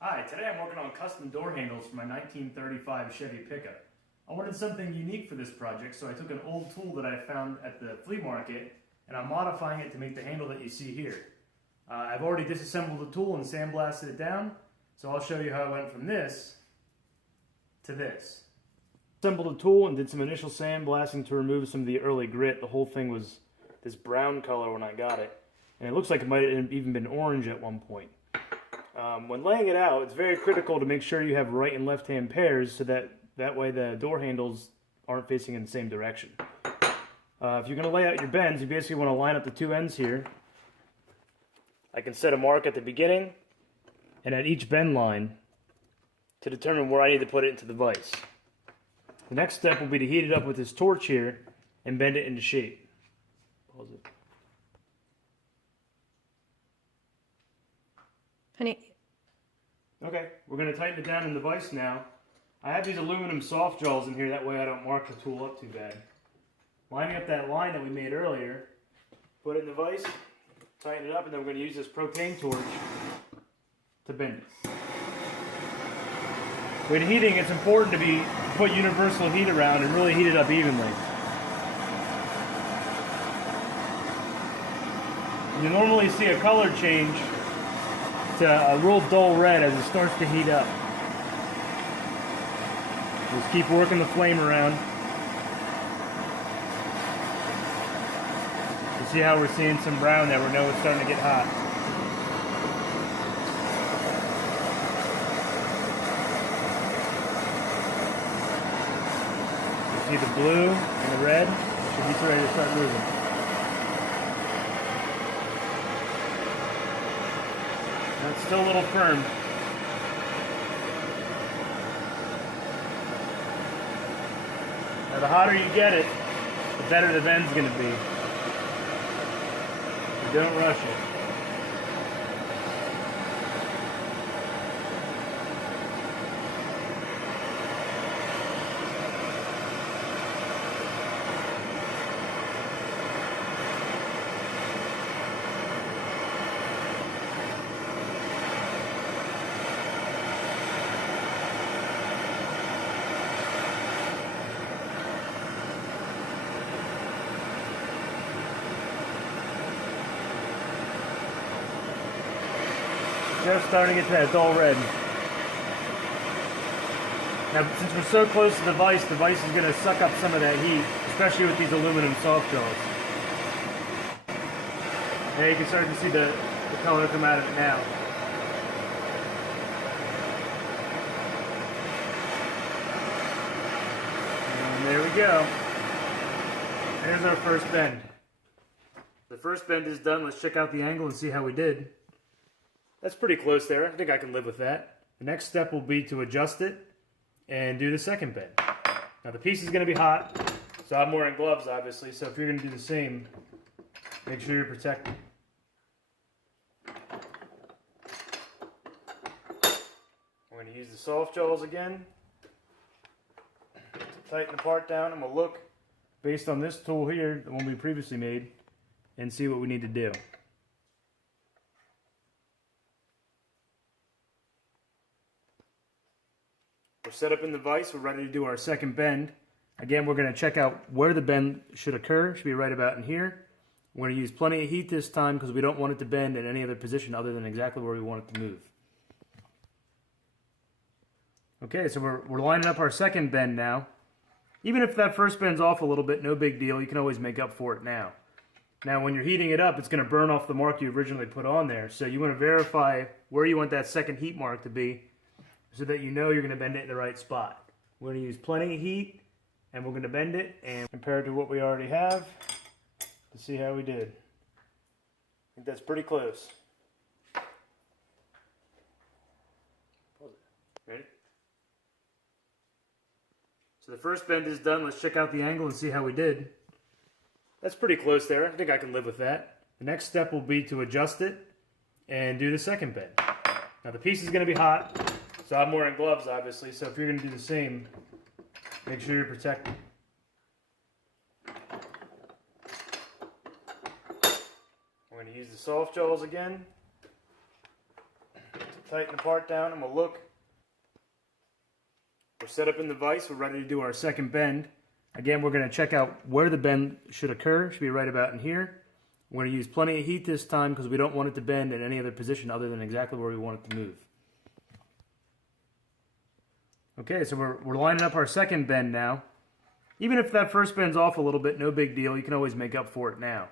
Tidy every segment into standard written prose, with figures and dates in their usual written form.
Hi, today I'm working on custom door handles for my 1935 Chevy pickup. I wanted something unique for this project, so I took an old tool that I found at the flea market and I'm modifying it to make the handle that you see here. I've already disassembled the tool and sandblasted it down, so I'll show you how I went from this to this. Assembled the tool and did some initial sandblasting to remove some of the early grit. The whole thing was this brown color when I got it, and it looks like it might have even been orange at one point. When laying it out, it's very critical to make sure you have right and left hand pairs so that way the door handles aren't facing in the same direction. If you're going to lay out your bends, you basically want to line up the two ends here. I can set a mark at the beginning and at each bend line to determine where I need to put it into the vise. The next step will be to heat it up with this torch here and bend it into shape. Pause it. Honey. Okay, we're going to tighten it down in the vise now. I have these aluminum soft jaws in here, that way I don't mark the tool up too bad. Lining up that line that we made earlier, put it in the vise, tighten it up, and then we're going to use this propane torch to bend it. When heating, it's important to put universal heat around and really heat it up evenly. You normally see a color change to a real dull red as it starts to heat up. Just keep working the flame around. You see how we're seeing some brown there, we know it's starting to get hot. You see the blue and the red? It should be ready to start moving. It's still a little firm. Now the hotter you get it, the better the bend's going to be. So don't rush it. Just starting to get to that dull red. Now, since we're so close to the vise is going to suck up some of that heat, especially with these aluminum soft jaws. Now you can start to see the color come out of it now. And there we go. There's our first bend. The first bend is done. Let's check out the angle and see how we did. That's pretty close there. I think I can live with that. The next step will be to adjust it and do the second bend. Now the piece is going to be hot, so I'm wearing gloves obviously, so if you're going to do the same, make sure you're protected. I'm going to use the soft jaws again to tighten the part down, and we'll look based on this tool here, the one we previously made, and see what we need to do. We're set up in the vise, we're ready to do our second bend. Again, we're going to check out where the bend should occur. It should be right about in here. We're going to use plenty of heat this time because we don't want it to bend in any other position other than exactly where we want it to move. Okay, so we're lining up our second bend now. Even if that first bend's off a little bit, no big deal. You can always make up for it now. Now, when you're heating it up, it's going to burn off the mark you originally put on there. So you want to verify where you want that second heat mark to be, so that you know you're going to bend it in the right spot. We're going to use plenty of heat, and we're going to bend it and compare it to what we already have to see how we did. I think that's pretty close. Ready? So the first bend is done. Let's check out the angle and see how we did. That's pretty close there. I think I can live with that. The next step will be to adjust it and do the second bend. Now the piece is going to be hot. So I'm wearing gloves, obviously, so if you're going to do the same, make sure you're protected. I'm going to use the soft jaws again to tighten the part down and we'll look. We're set up in the vise. We're ready to do our second bend. Again, we're going to check out where the bend should occur. It should be right about in here. We're going to use plenty of heat this time because we don't want it to bend in any other position other than exactly where we want it to move. Okay, so we're lining up our second bend now. Even if that first bend's off a little bit, no big deal. You can always make up for it now.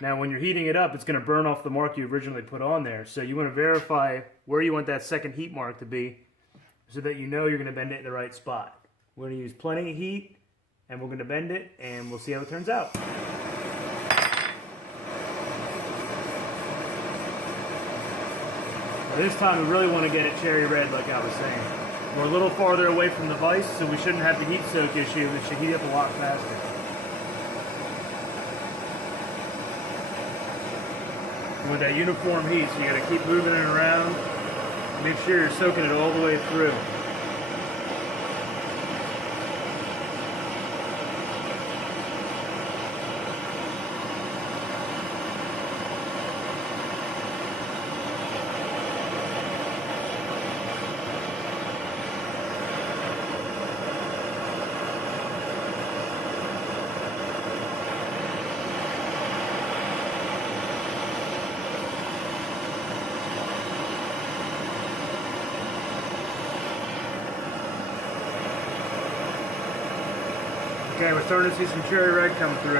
Now, when you're heating it up, it's going to burn off the mark you originally put on there. So you want to verify where you want that second heat mark to be so that you know you're going to bend it in the right spot. We're going to use plenty of heat, and we're going to bend it, and we'll see how it turns out. This time we really want to get it cherry red like I was saying. We're a little farther away from the vise, so we shouldn't have the heat soak issue. It should heat up a lot faster. With that uniform heat, so you got to keep moving it around. Make sure you're soaking it all the way through. Okay, we're starting to see some cherry red come through.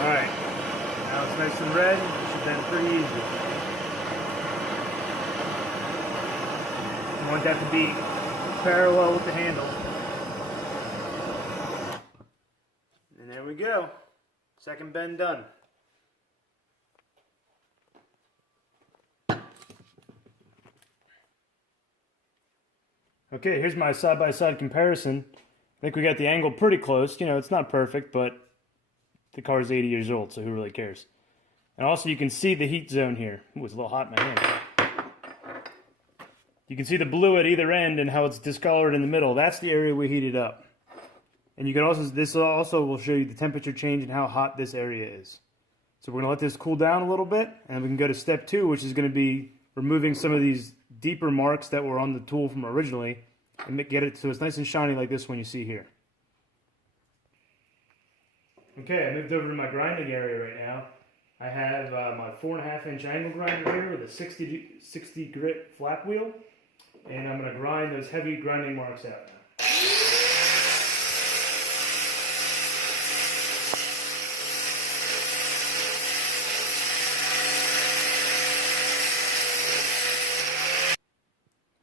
Alright, now it's nice and red. It should bend pretty easy. You want that to be parallel with the handle. And there we go. Second bend done. Okay, here's my side-by-side comparison. I think we got the angle pretty close. You know, it's not perfect, but the car's 80 years old, so who really cares? And also you can see the heat zone here. Ooh, it's a little hot in my hand. You can see the blue at either end and how it's discolored in the middle. That's the area we heated up. And you can also, this also will show you the temperature change and how hot this area is. So we're going to let this cool down a little bit, and we can go to step 2, which is going to be removing some of these deeper marks that were on the tool from originally and get it so it's nice and shiny like this one you see here. Okay, I moved over to my grinding area right now. I have my 4.5-inch angle grinder here with a 60 grit flap wheel, and I'm going to grind those heavy grinding marks out now.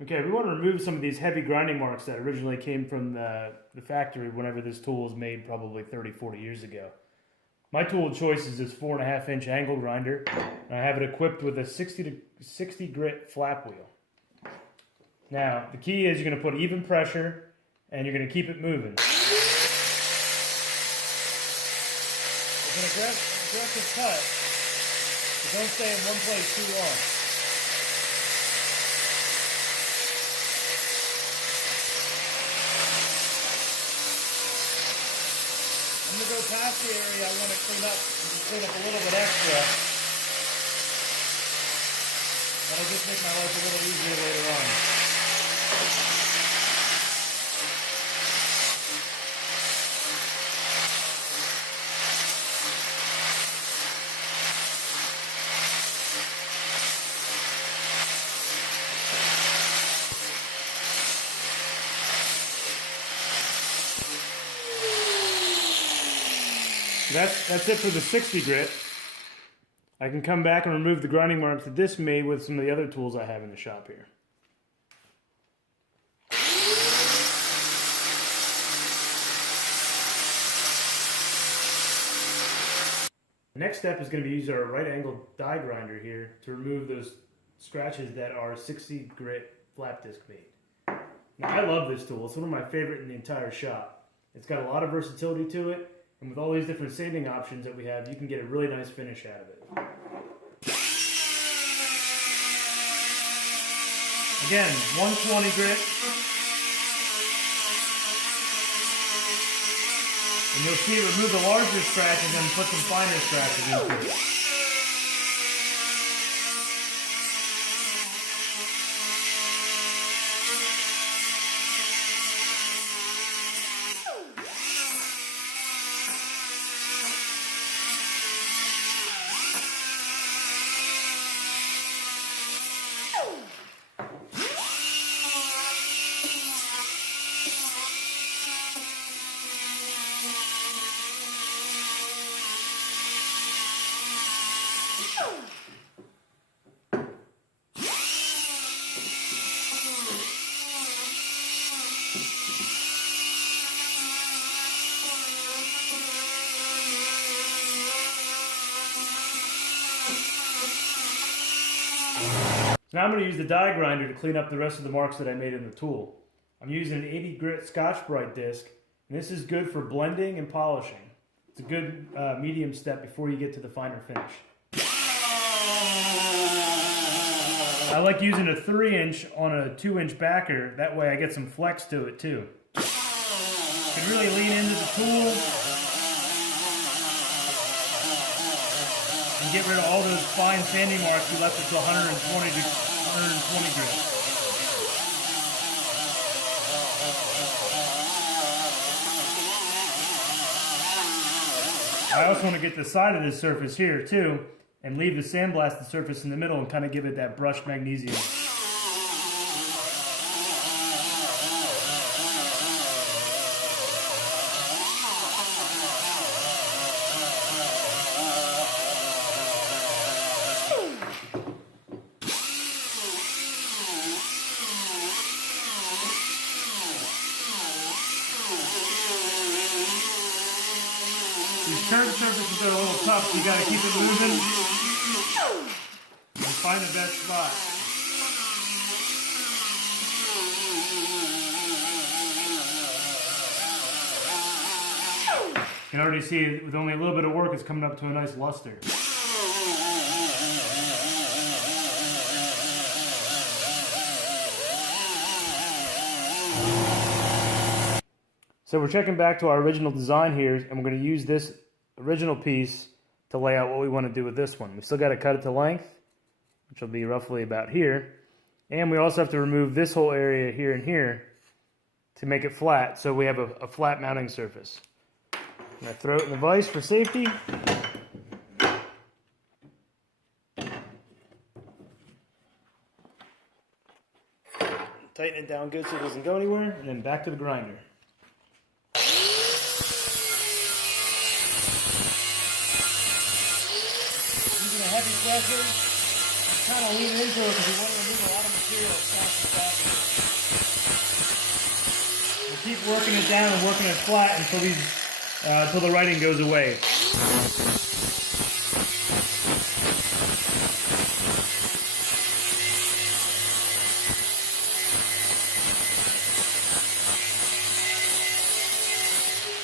Okay, we want to remove some of these heavy grinding marks that originally came from the factory whenever this tool was made probably 30, 40 years ago. My tool of choice is this 4.5-inch angle grinder, and I have it equipped with a 60 grit flap wheel. Now, the key is you're going to put even pressure, and you're going to keep it moving. It's an aggressive cut, but don't stay in one place too long. I'm going to go past the area I want to clean up and just clean up a little bit extra. That'll just make my life a little easier later on. That's it for the 60 grit. I can come back and remove the grinding marks that this made with some of the other tools I have in the shop here. The next step is going to be use our right angle die grinder here to remove those scratches that our 60 grit flap disc made. Now, I love this tool. It's one of my favorite in the entire shop. It's got a lot of versatility to it. And with all these different sanding options that we have, you can get a really nice finish out of it. Again, 120 grit. And you'll see it remove the larger scratches and put some finer scratches into it. So now I'm going to use the die grinder to clean up the rest of the marks that I made in the tool. I'm using an 80 grit Scotch-Brite disc, and this is good for blending and polishing. It's a good medium step before you get to the finer finish. I like using a 3-inch on a 2-inch backer, that way I get some flex to it too. You can really lean into the tool and get rid of all those fine sanding marks you left it to 120 grit. I also want to get the side of this surface here too, and leave the sandblasted surface in the middle and kind of give it that brushed magnesium. These curved surfaces are a little tough, so you gotta keep it moving and find the best spot. You can already see with only a little bit of work, it's coming up to a nice luster. So we're checking back to our original design here, and we're going to use this original piece to lay out what we want to do with this one. We still got to cut it to length, which will be roughly about here. And we also have to remove this whole area here and here to make it flat, so we have a flat mounting surface. I'm going to throw it in the vise for safety. Tighten it down good so it doesn't go anywhere, and then back to the grinder. Using a heavy pressure, kind of lean into it because we want to remove a lot of material fast and fast. We'll keep working it down and working it flat until the writing goes away.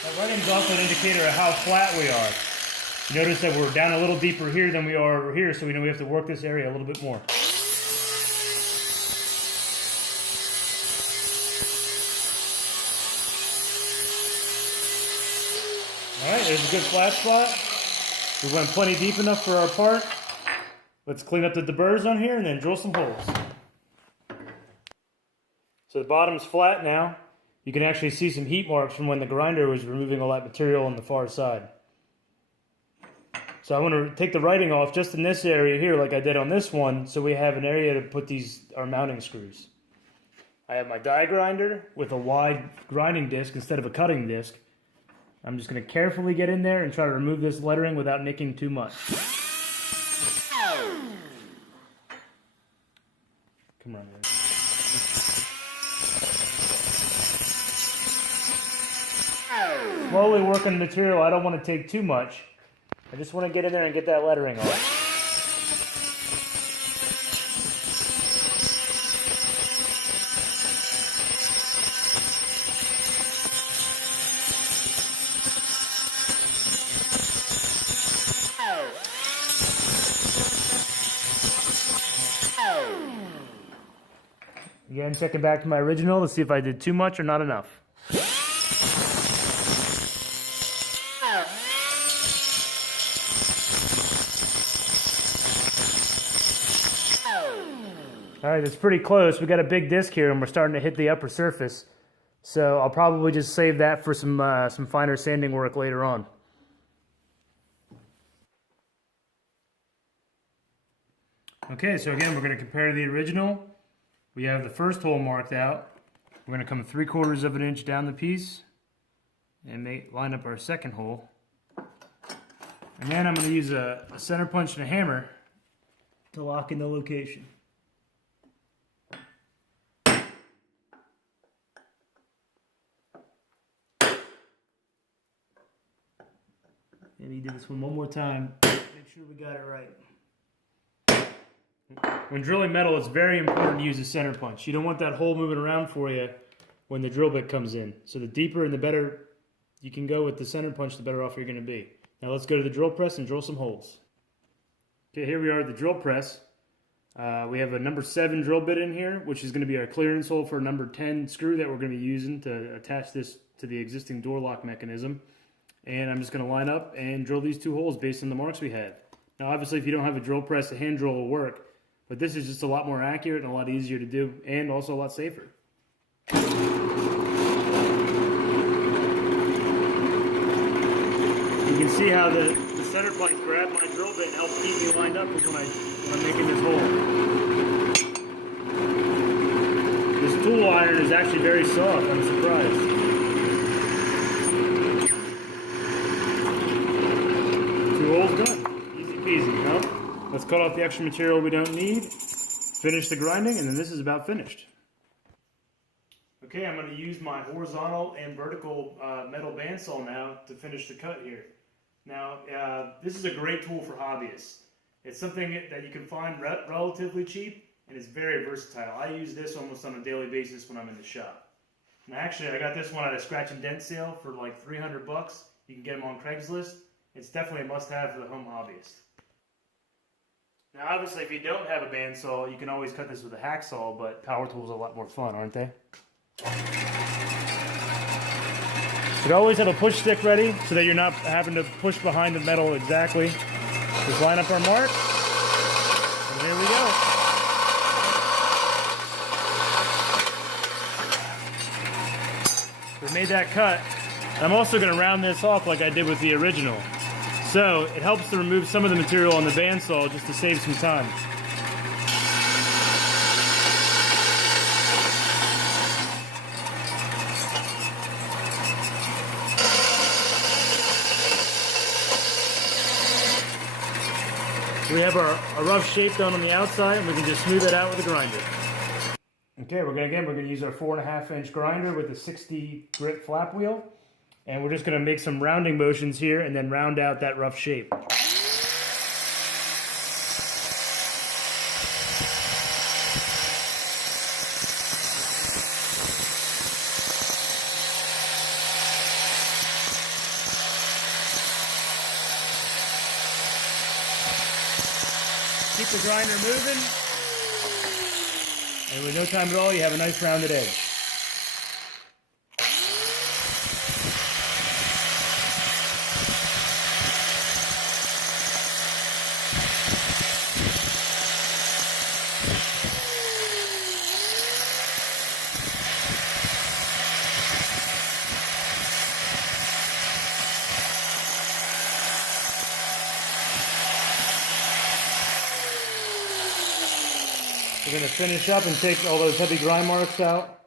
That writing is also an indicator of how flat we are. You notice that we're down a little deeper here than we are over here, so we know we have to work this area a little bit more. Alright, there's a good flat spot. We went plenty deep enough for our part. Let's clean up the deburrs on here and then drill some holes. So the bottom's flat now. You can actually see some heat marks from when the grinder was removing all that material on the far side. So I want to take the writing off just in this area here like I did on this one, so we have an area to put our mounting screws. I have my die grinder with a wide grinding disc instead of a cutting disc. I'm just going to carefully get in there and try to remove this lettering without nicking too much. Come on, man. Slowly working the material. I don't want to take too much. I just want to get in there and get that lettering off. Again, checking back to my original to see if I did too much or not enough. All right, it's pretty close. We got a big disc here, and we're starting to hit the upper surface. So I'll probably just save that for some finer sanding work later on. Okay, so again, we're going to compare to the original. We have the first hole marked out. We're going to come 3/4 of an inch down the piece and line up our second hole. And then I'm going to use a center punch and a hammer to lock in the location. Maybe do this one more time. Make sure we got it right. When drilling metal, it's very important to use a center punch. You don't want that hole moving around for you when the drill bit comes in. So the deeper and the better you can go with the center punch, the better off you're going to be. Now let's go to the drill press and drill some holes. Okay, here we are at the drill press. We have a number 7 drill bit in here, which is going to be our clearance hole for a number 10 screw that we're going to be using to attach this to the existing door lock mechanism. And I'm just going to line up and drill these 2 holes based on the marks we have. Now obviously if you don't have a drill press, a hand drill will work. But this is just a lot more accurate and a lot easier to do, and also a lot safer. You can see how the center punch grabbed my drill bit and helped keep me lined up when I'm making this hole. This tool iron is actually very soft, I'm surprised. Two holes done. Easy peasy, huh? Let's cut off the extra material we don't need, finish the grinding, and then this is about finished. Okay, I'm going to use my horizontal and vertical metal bandsaw now to finish the cut here. Now, this is a great tool for hobbyists. It's something that you can find relatively cheap, and it's very versatile. I use this almost on a daily basis when I'm in the shop. Now, actually, I got this one at a scratch and dent sale for like $300. You can get them on Craigslist. It's definitely a must-have for the home hobbyist. Now obviously if you don't have a bandsaw, you can always cut this with a hacksaw, but power tools are a lot more fun, aren't they? You always have a push stick ready so that you're not having to push behind the metal exactly. Just line up our mark, and here we go. We made that cut. I'm also going to round this off like I did with the original. So it helps to remove some of the material on the bandsaw just to save some time. We have our rough shape done on the outside, and we can just smooth it out with a grinder. Okay, we're going to use our 4.5 inch grinder with a 60 grit flap wheel. And we're just going to make some rounding motions here and then round out that rough shape. Keep the grinder moving. And with no time at all, you have a nice rounded edge. We're going to finish up and take all those heavy grind marks out.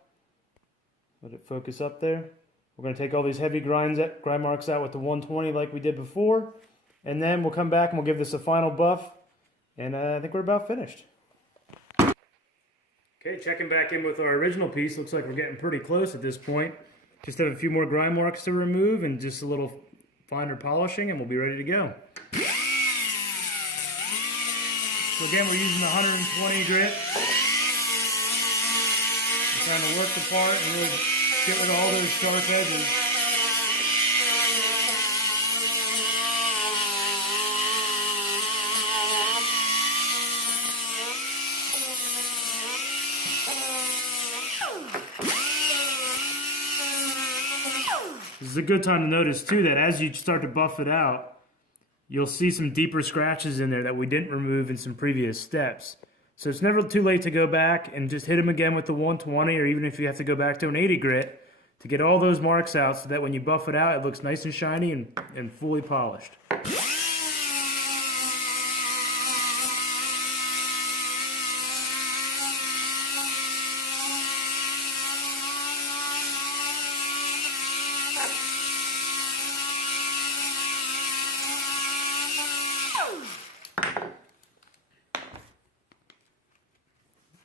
Let it focus up there. We're going to take all these heavy grind marks out with the 120 like we did before. And then we'll come back and we'll give this a final buff. And I think we're about finished. Okay, checking back in with our original piece. Looks like we're getting pretty close at this point. Just have a few more grind marks to remove and just a little finer polishing and we'll be ready to go. So again, we're using 120 grit. We're trying to work the part and really get rid of all those sharp edges. This is a good time to notice too that as you start to buff it out, you'll see some deeper scratches in there that we didn't remove in some previous steps. So it's never too late to go back and just hit them again with the 120, or even if you have to go back to an 80 grit to get all those marks out so that when you buff it out, it looks nice and shiny and fully polished.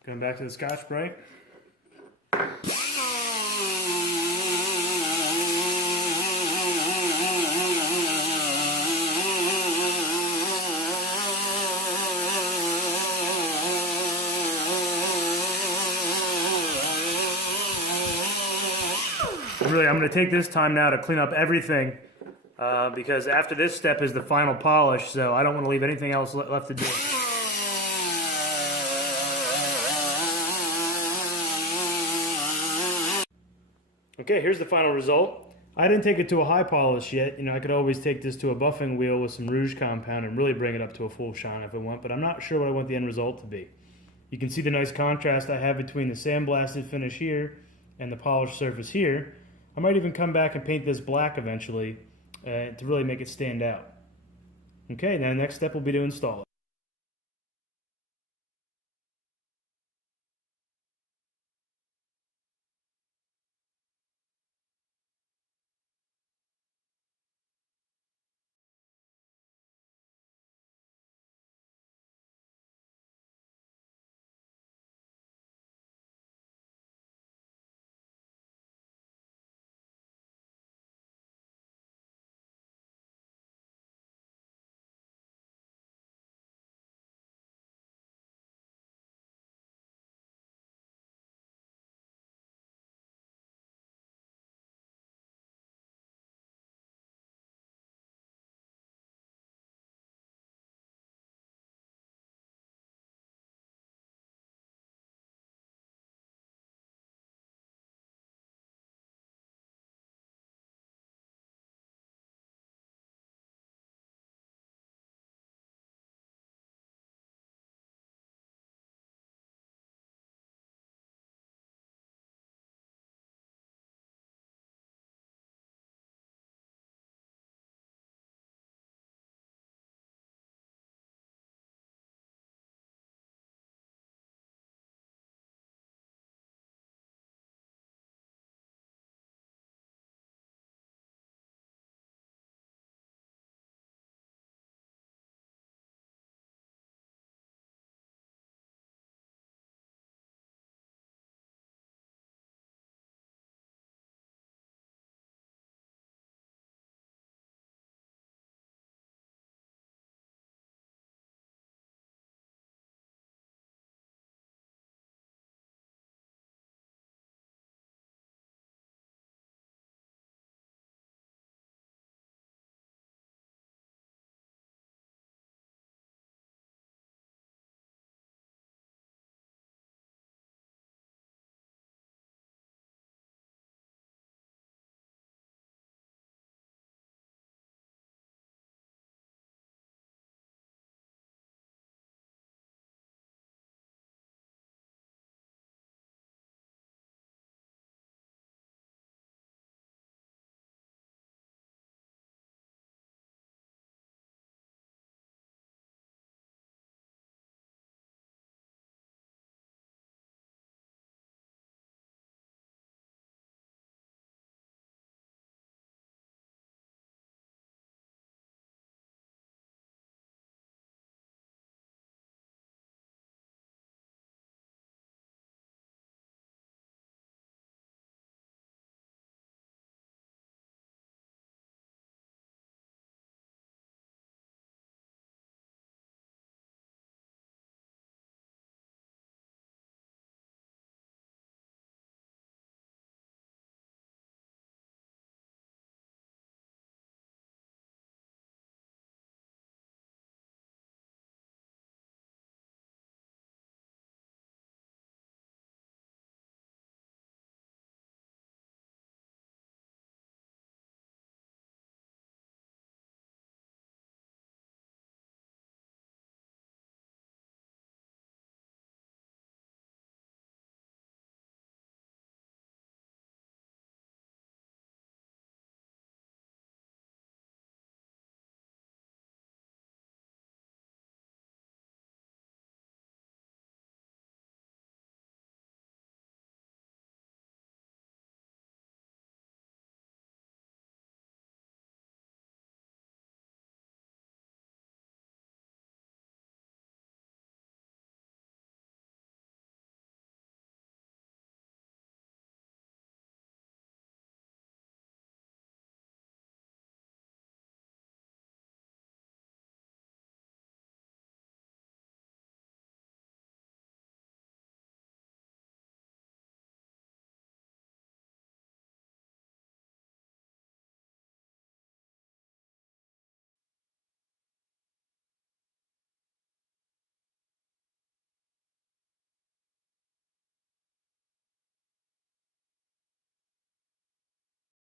Going back to the Scotch-Brite. Really, I'm going to take this time now to clean up everything because after this step is the final polish, so I don't want to leave anything else left to do. Okay, here's the final result. I didn't take it to a high polish yet. You know, I could always take this to a buffing wheel with some rouge compound and really bring it up to a full shine if I want, but I'm not sure what I want the end result to be. You can see the nice contrast I have between the sandblasted finish here and the polished surface here. I might even come back and paint this black eventually to really make it stand out. Okay, now the next step will be to install it.